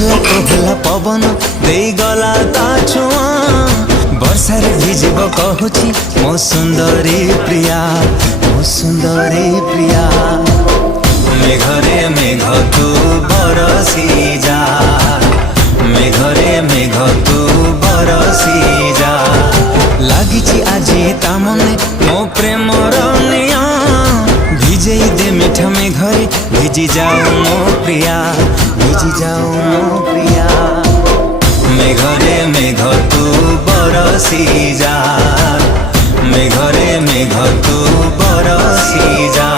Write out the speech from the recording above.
कोहला कोहला पवन दे गला ता छुआ वर्षार भिजिब कहूची मो सुंदरी प्रिया, मो सुंदरी प्रिया। मेघरे मेघ तू बरसी जा, मेघरे मेघ तू बरसी जा। लागिची आजी ता मने मो प्रेमर निया भिजेई दे मीठा मेघरे भिजी जाओ मो प्रिया, भिजी जाओ मो प्रिया। मेघरे मेघ तू बरसी जा, मेघरे मेघ तू बरसी जा।